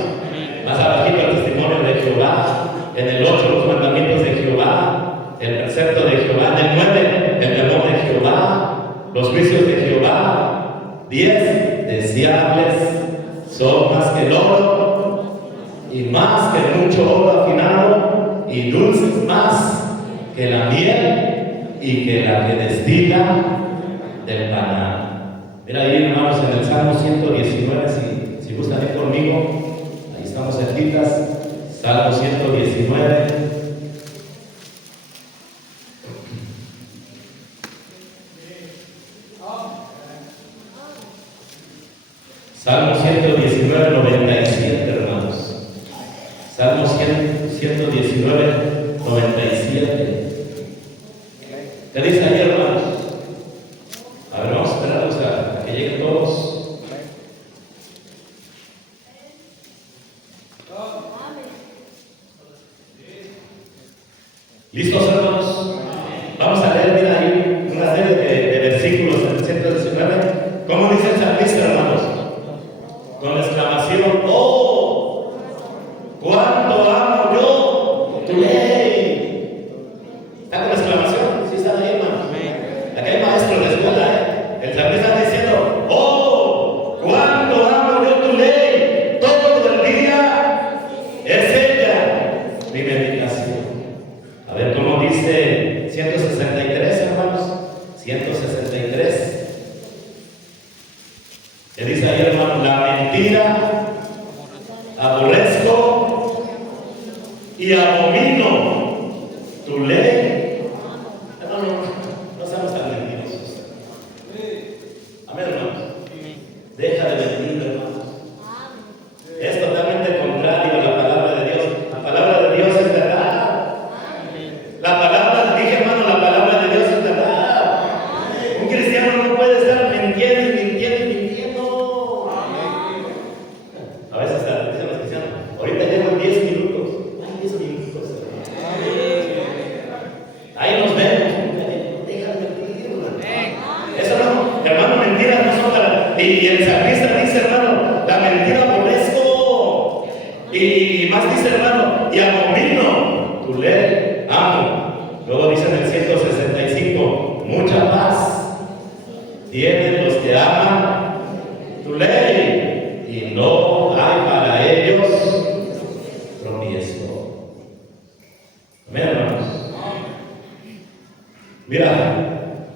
Más abajito el testimonio de Jehová. En el 8, los mandamientos de Jehová, el precepto de Jehová. En el 9, el temor de Jehová, los juicios de Jehová. 10, deseables son más que el oro, y más que mucho oro afinado, y dulces más que la miel, y que la que destila del panal. Mira ahí, hermanos, en el Salmo 119, si gustan ir conmigo, ahí estamos cerquitas. Salmo 119. Salmo 119, 97, hermanos. Salmo 119, 97. ¿Qué dice ahí, hermanos? ¿Listos, hermanos? Vamos a leer, mira ahí, una serie de versículos en el 119. ¿Cómo dice el salmista, hermanos? Con exclamación: ¡oh! ¡Cuánto amo yo tu ley! ¿Está con exclamación? ¿Sí están ahí, hermanos? Aquí hay maestros de escuela, ¿eh? El salmista está diciendo: ¡oh! ¡Cuánto amo yo tu ley! Todo el día es ella mi meditación. A ver cómo dice 163, hermanos. 163. ¿Qué dice ahí, hermano? La mentira aborrezco y abomino tu ley. No seamos tan mentirosos. Amén, hermanos. Deja de mentir, hermanos. Es totalmente contrario a la palabra de Dios. La palabra de Dios es verdad. La palabra, dije, hermano, la palabra de Dios es verdad. Un cristiano no puede estar mintiendo y mintiendo y mintiendo. A veces dicen los cristianos: ahorita llevan 10 minutos. Ay, 10 minutos. Ahí nos vemos. Deja de mentir. Eso no, hermano, mentiras no son para. Y el salmista dice, hermano, la mentira aborrezco. Y más dice, hermano, y abomino tu ley, amo. Luego dice en el 165: mucha paz tienen los que aman tu ley, y no hay para ellos tropiezo. Amén, hermanos. Mira,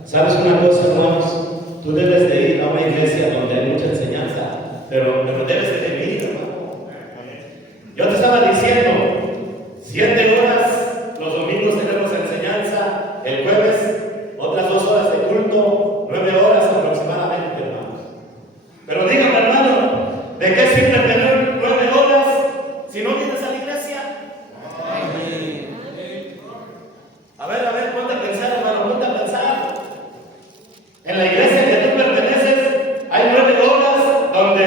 ¿sabes una cosa, hermanos? Tú debes de ir a una iglesia donde hay mucha enseñanza, pero debes de venir, hermano. Yo te estaba diciendo, 7 horas los domingos tenemos enseñanza, el jueves otras 2 horas de culto, 9 horas aproximadamente, hermanos. Pero dígame, hermano, ¿de qué sirve tener 9 horas si no vienes a la iglesia? A ver, ponte a pensar, hermano, ponte a pensar. En la iglesia que tú perteneces hay 9 horas donde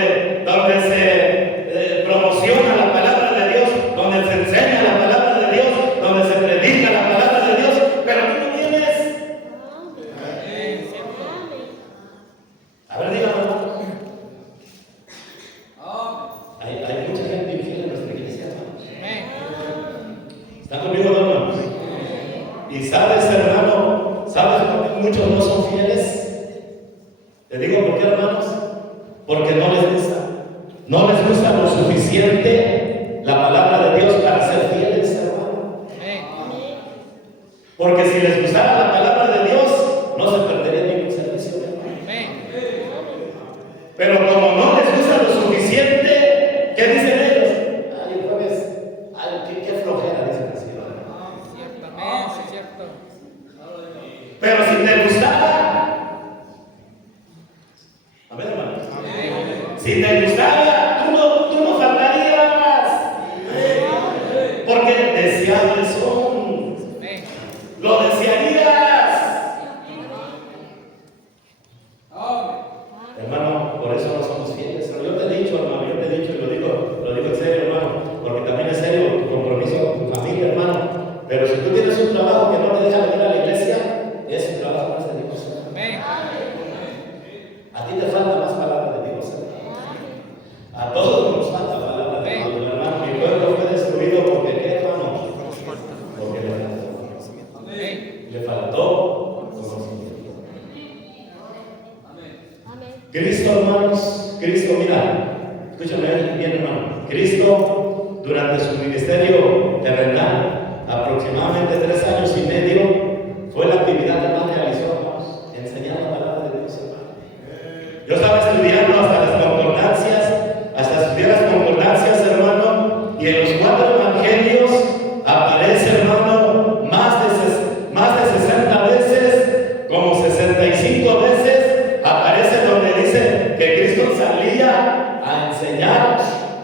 se promociona la palabra de Dios, donde se enseña la palabra de Dios, donde se predica la palabra de Dios, pero tú no vienes. A ver, dígame, hermano. Hay mucha gente infiel en nuestra iglesia, hermanos. ¿Están conmigo, hermanos? Y sabes, hermano, ¿sabes por qué muchos no son fieles? Te digo por qué, hermanos. Porque no les gusta. No les gusta lo suficiente la palabra de Dios para ser fieles, hermano. Porque si les gustara la palabra de Dios, no se perdería ningún servicio, hermano. Pero como no les gusta lo suficiente, ¿qué dicen ellos? Ay, el jueves, ay, qué flojera, dicen así. Ciertamente, cierto. Pero si te gustara, amén, hermano. Si te gustara, tú no faltarías. Porque deseables son. Lo desearías. Hermano, por eso no somos fieles. Pero yo te he dicho, hermano, yo te he dicho, y lo digo en serio, hermano, porque también es serio tu compromiso con tu familia, hermano. Pero si tú tienes un trabajo que no te deja venir a la iglesia, ese trabajo no es de Dios. A ti te falta más palabra de Dios, hermano. A todos nos falta palabra de Dios, hermano. Mi pueblo fue destruido porque, ¿qué, hermano? Porque le faltó conocimiento. Cristo, hermanos, Cristo, mira, escúchame bien, hermano. Cristo, durante su ministerio terrenal, aproximadamente 3 años y medio, fue la actividad que más realizó, hermanos, enseñar la palabra de Dios, hermano. Yo estaba estudiando hasta estudiar las concordancias, hermano, y en los 4 evangelios aparece, hermano, más de 60 veces, como 65 veces, aparece donde dice que Cristo salía a enseñar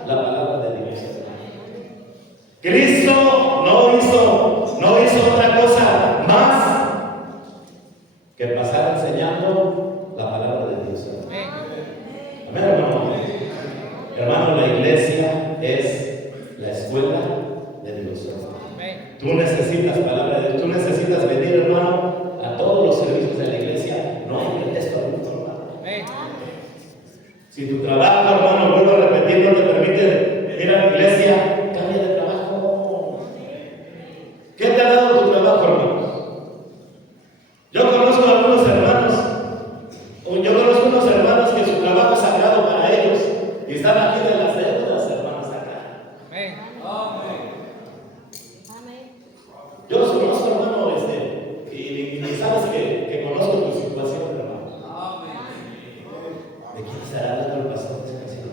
la palabra de Dios. Cristo no hizo otra cosa más que pasar enseñando la palabra de Dios. Amén, hermano. Hermano, la iglesia es la escuela de Dios. Tú necesitas palabra de Dios. Tú necesitas venir, hermano, a todos los servicios de la iglesia. No hay pretexto alguno, hermano. Amén. Si tu trabajo, hermano, vuelvo a repetir, no te permite venir a la iglesia, cambia de trabajo. ¿Qué te ha dado tu trabajo, hermano? Yo conozco a algunos hermanos, que su trabajo es sagrado para ellos y están aquí de las deudas, hermanos, acá. Amén. Yo los conozco, hermano, y sabes que conozco tu situación, hermano. ¿De quién estará hablando el pastor desgraciado?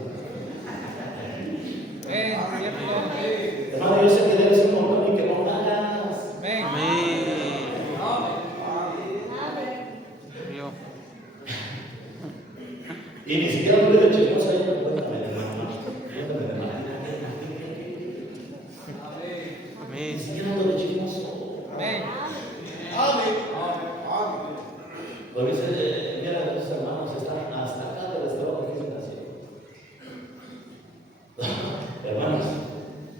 Hermano, yo sé que debes un montón y que no pagas. Amén. Y ni siquiera tuve de chismosa ahí, cuéntame, hermano. Ni siquiera tuve de chismoso. Amén. Porque mira, tus hermanos están hasta acá del estado de presentación. Hermanos,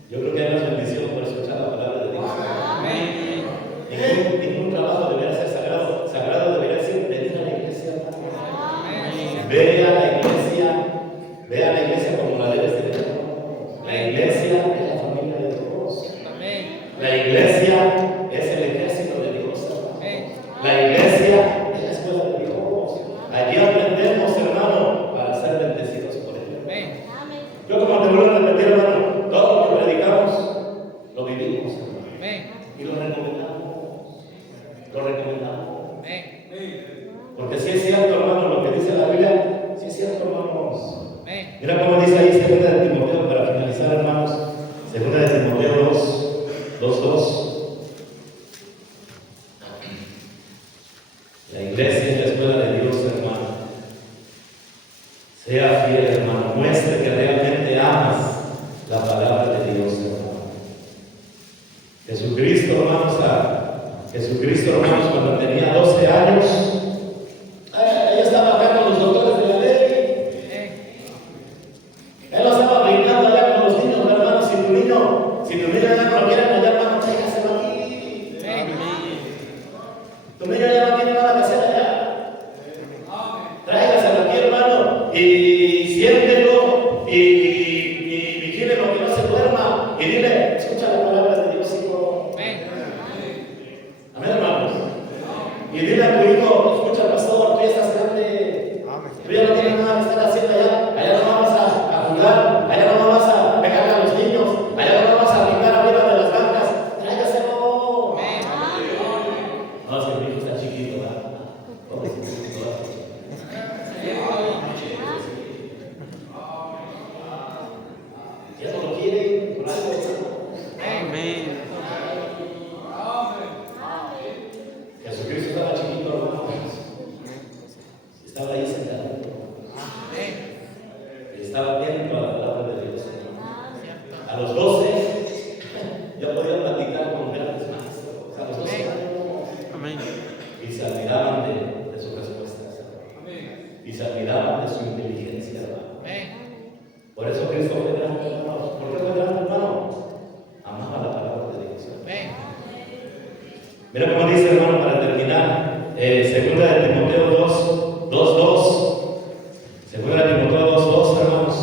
yo creo que hay más bendición por escuchar la palabra de Dios. Amén. Ningún trabajo debería ser sagrado. Sagrado debería ser venir a la iglesia, hermano. Amén. Ve a la iglesia como la debes tener. La iglesia es la familia de Dios. Amén. La iglesia es el ejército de Dios. Amén. La iglesia es la escuela de Dios. Allí aprendemos, hermano, para ser bendecidos por Él. Amén. Yo, como te vuelvo a repetir, hermano, todo lo que predicamos lo vivimos, hermano. Amén. Y lo recomendamos. Lo recomendamos. Amén. Porque si es cierto, hermano, lo que dice la Biblia, si es cierto, hermanos. Amén. Mira cómo dice ahí 2 de Timoteo, para finalizar, hermanos. 2 de Timoteo 2:2. La iglesia es la escuela de Dios, hermano. Sea fiel, hermano. Muestre que realmente amas la palabra de Dios, hermano. Jesucristo, hermanos, cuando tenía 12 años, ella estaba acá con los doctores de la ley. Él lo estaba brincando allá con los niños, hermanos. Si tu niño ya no lo quiere apoyar, hermano, tráigaselo aquí. Tu niño ya no tiene nada que hacer allá. Tráigaselo aquí, hermano, y siéntelo y vigílelo que no se duerma. Y dile, escucha la palabra de Dios, hijo. Amén, hermanos. Y dile a tu hijo, escucha, pastor, tú ya estás grande. Tú ya no tienes nada que estar haciendo allá. Allá no vamos a jugar. Allá no vamos a pegarle a los niños. Allá no vamos a brincar arriba de las bancas. Tráigaselo. No, si mi hijo está chiquito, ¿verdad? Ya no lo quieren por algo. Jesucristo estaba chiquito, hermanos. Estaba ahí sentado. Estaba atento a la palabra de Dios. A los 12 ya podía platicar con grandes maestros. A los 12 años. Y se admiraban de sus respuestas. Y se admiraban de su inteligencia, hermano. Por eso Cristo fue grande, hermanos. ¿Por qué fue grande, hermano? Amaba la palabra de Dios. Mira cómo dice, hermano, para terminar, 2 de Timoteo 2:2. 2 de Timoteo 2:2, hermanos.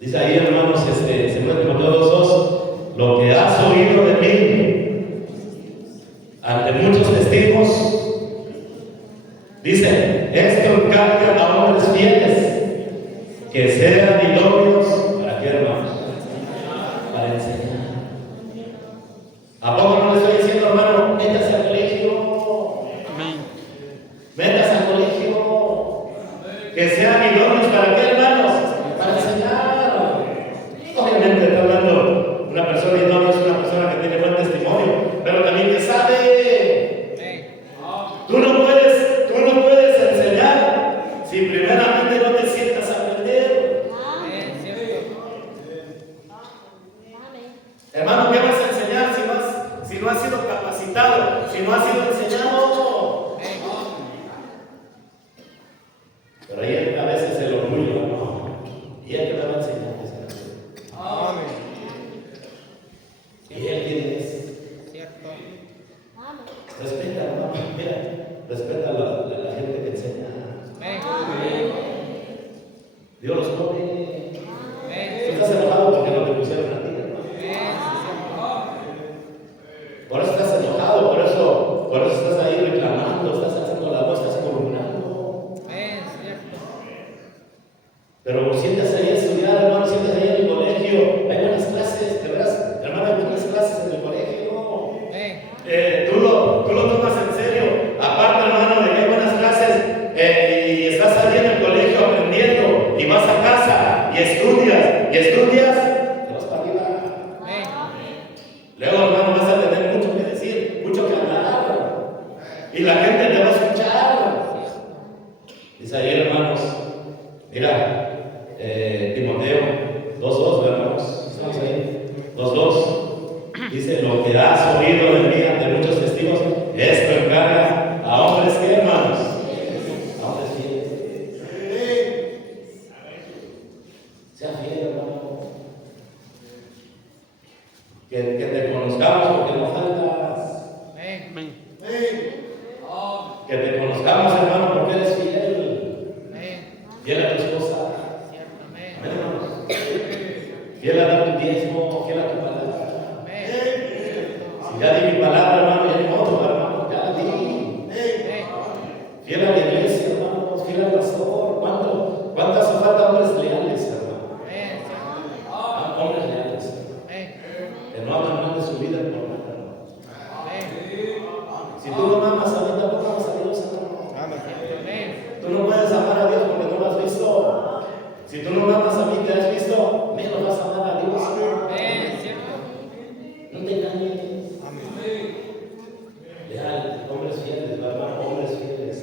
Dice ahí, hermanos, 2 de Timoteo 2:2, lo que has oído de mí ante muchos testigos, dice, esto encarga a hombres fieles que sean idóneos, ¿para qué, hermanos? Para enseñar. ¿A poco no le estoy diciendo, hermano, métase al colegio? Métase al colegio. Que sean idóneos, ¿para qué, hermanos? Para enseñar. Obviamente está hablando una persona idónea, es una persona que tiene buen testimonio, pero también que sabe. Tú no puedes enseñar si primeramente no te sientas a aprender. Hermano, ¿qué vas a enseñar si no has sido capacitado, si no has sido enseñado? Pero ahí a veces el orgullo, ¿no? Y él que me va a enseñar. ¿Y él quién es? Cierto. Respeta, hermano, mira, respeta a la gente que enseña. Amén. Dios los pone. Tú Amén. estás enojado porque no te pusieron a ti, hermano. Por eso estás enojado, por eso estás ahí reclamando, estás haciendo la voz, estás murmurando. Amén. Cierto. Pero siéntase ahí a estudiar, hermano, siéntase ahí en el colegio. Hay buenas clases, de veras, hermano, hay buenas clases en el colegio. Amén. Tú lo tomas en serio. Aparte, hermano, de que hay buenas clases y estás ahí en el colegio aprendiendo y vas a casa y estudias, te vas para arriba. Amén. Luego, hermano, vas a tener mucho que decir, mucho que hablar. Y la gente te va a escuchar. Dice ahí, hermanos, mira, Timoteo 2:2, hermanos, estamos ahí, 2:2. Dice, lo que has oído de mí ante muchos testigos, esto encarga a hombres que, hermanos, a hombres fieles. Sea fiel, hermano. Que te conozcamos porque no faltas. Amén. Que te conozcamos, hermano, porque eres fiel. Amén. Fiel a tu esposa. Cierto. Amén. Amén, hermanos. Fiel a dar tu diezmo, fiel a tu palabra. Amén. Si ya di mi palabra, hermano, ya ni modo, hermano, ya la di. Amén. Fiel a la iglesia, hermanos, fiel al pastor. ¿Cuántas faltan hombres leales, hermano? Amén. Cierto. Hombres leales, Amén. que no hablan mal de su vida por nada, hermano. Amén. Si tú no amas a mí, tampoco amas a Dios, hermano. Amén. Tú no puedes amar a Dios porque no lo has visto. Si tú no amas a mí, te has visto, menos vas a amar a Dios. Amén. Cierto. No te engañes. Leal, hombres fieles, hermano, hombres fieles,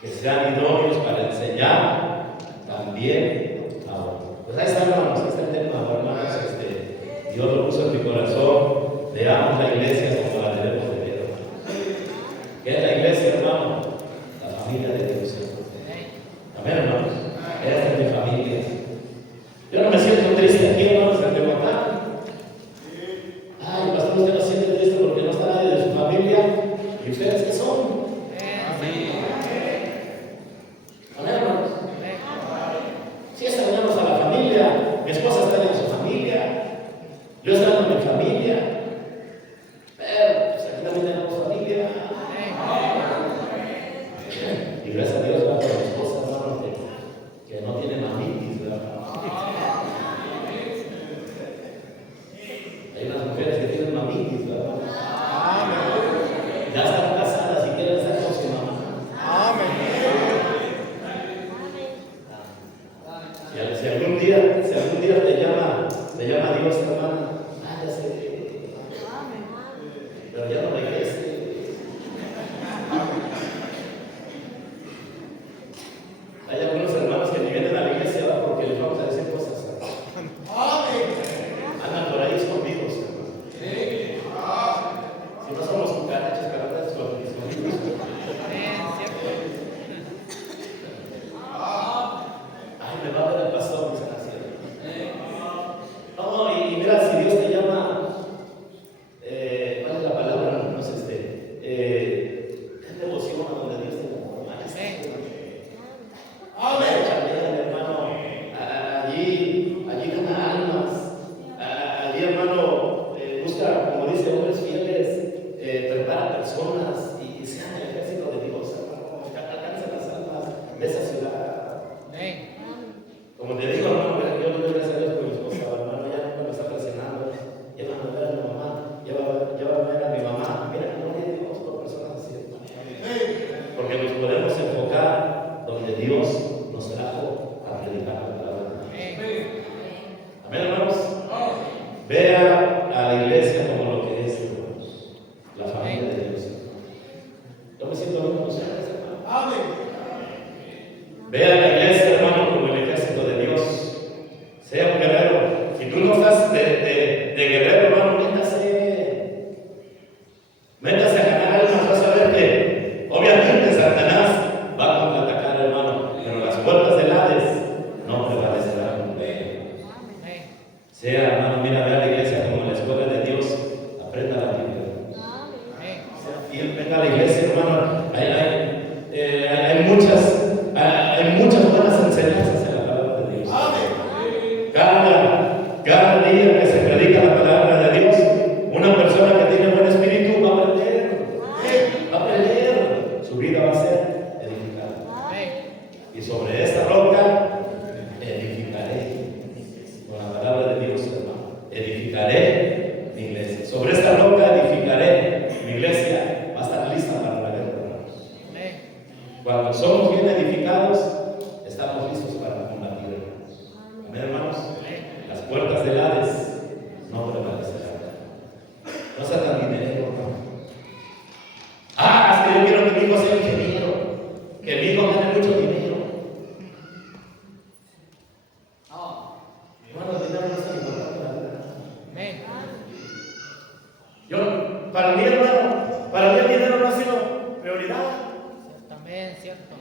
que sean idóneos para enseñar también a otros. Pues ahí está, hermanos, ahí está el tema, hermanos. Dios lo puso en mi corazón. Veamos la iglesia como la debemos de ver, hermano. ¿Qué es la iglesia, hermano? La familia de Dios. Amén, hermanos. Esta es mi familia. Yo no me siento triste aquí, hermanos, en Tehuacán. Ay, pastor, usted no se siente triste porque no está nadie de su familia. ¿Y ustedes qué son? Amén. Amén, hermanos. Si extrañamos a la familia, mi esposa está en su familia, yo estoy en mi familia, pero pues aquí también tenemos familia. Y gracias a Dios, va por mi esposa, hermano, que no tiene mamitis, ¿verdad? Hay unas mujeres que tienen mamitis, ¿verdad? Ya están casadas y quieren estar con su mamá. Si algún día te llama Dios, hermano, váyase. Pero ya no regrese. Hay algunos hermanos que ni vienen a la iglesia, ¿verdad? Porque les vamos a decir cosas. Andan por ahí escondidos, hermano. Si no somos cucarachas, caratas escondidos. Ay, me va a ver el pastor, dicen así. No, y mira, si Dios te llama, ¿cuál es la palabra? No sé, es devoción a donde Dios te llama. Amén. También, hermano, allí gana almas. Allí, hermano, busca, como dice, hombres fieles, prepara personas y sean el ejército de Dios, hermano. Alcancen las almas de esa ciudad. Amén. Como te digo, hermano, yo le doy gracias a Dios por mi esposa, hermano, ya cuando está presionando, llévame a ver a mi mamá, llévame a ver a mi mamá. Mira, no le Dios por personas así, hermano. Porque nos podemos enfocar donde Dios nos trajo a predicar la palabra. Amén, hermanos. Vea a la iglesia como lo que es, hermanos, la familia de Dios. Yo me siento bien con ustedes, hermano. Vea a la iglesia, hermano, como el ejército de Dios. Sea un guerrero. Si tú no estás de guerrero, hermano, métase a ganar almas. Vas a ver que, obviamente, Satanás va a contraatacar, hermano, pero las puertas del Hades no prevalecerán. Sea, hermano, mira, vea a la iglesia como la escuela de Dios. edificaré mi iglesia. Sobre esta roca edificaré mi iglesia. Va a estar lista para la guerra, hermanos. Amén. Cuando somos bien edificados, estamos listos para combatir. Amén, hermanos. Las puertas del Hades no prevalecerán. No se hagan dinero, hermano. Es que yo quiero que mi hijo sea ingeniero, que mi hijo gane mucho dinero. Hermano, el dinero no es tan importante en la vida. Amén. Para mí, hermano, para mí el dinero no ha sido prioridad. Amén, cierto.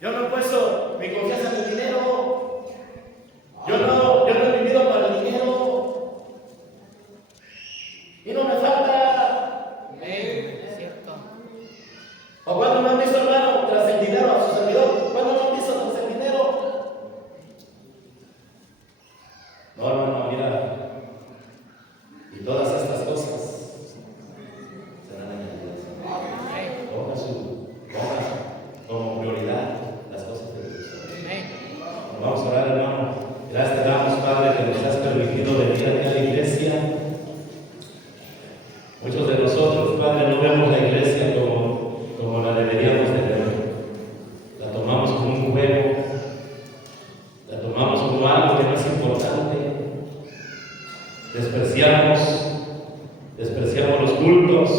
Yo no he puesto mi confianza en el dinero. Yo no he vivido para el dinero. Y no me falta. Amén, cierto. ¿O cuando me han visto, hermano, tras el dinero a su servidor? ¿Cuándo me han visto tras el dinero? No, hermano, mira. Y todas estas cosas serán añadidas. Amén. Ponga como prioridad las cosas de Dios. Amén. Vamos a orar, hermano. Gracias te damos, Padre, que nos has permitido venir aquí a la iglesia. Muchos de nosotros, Padre, no vemos la iglesia como la deberíamos de ver. La tomamos como un juego, la tomamos como algo que no es importante. Despreciamos los cultos,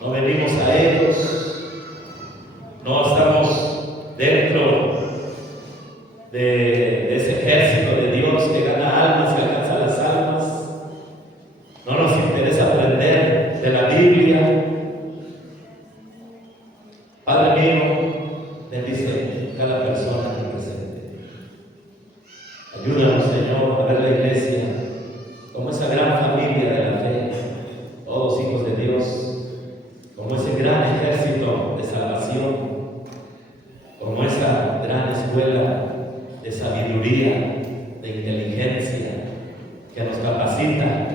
no venimos a ellos, no estamos dentro de ese ejército de Dios que gana almas, que alcanza las almas. No nos interesa aprender de la Biblia. Padre mío, bendice cada persona aquí presente. Ayúdanos, Señor, a ver la iglesia como esa gran familia de la fe, todos hijos de Dios, como ese gran ejército de salvación, como esa gran escuela de sabiduría, de inteligencia, que nos capacita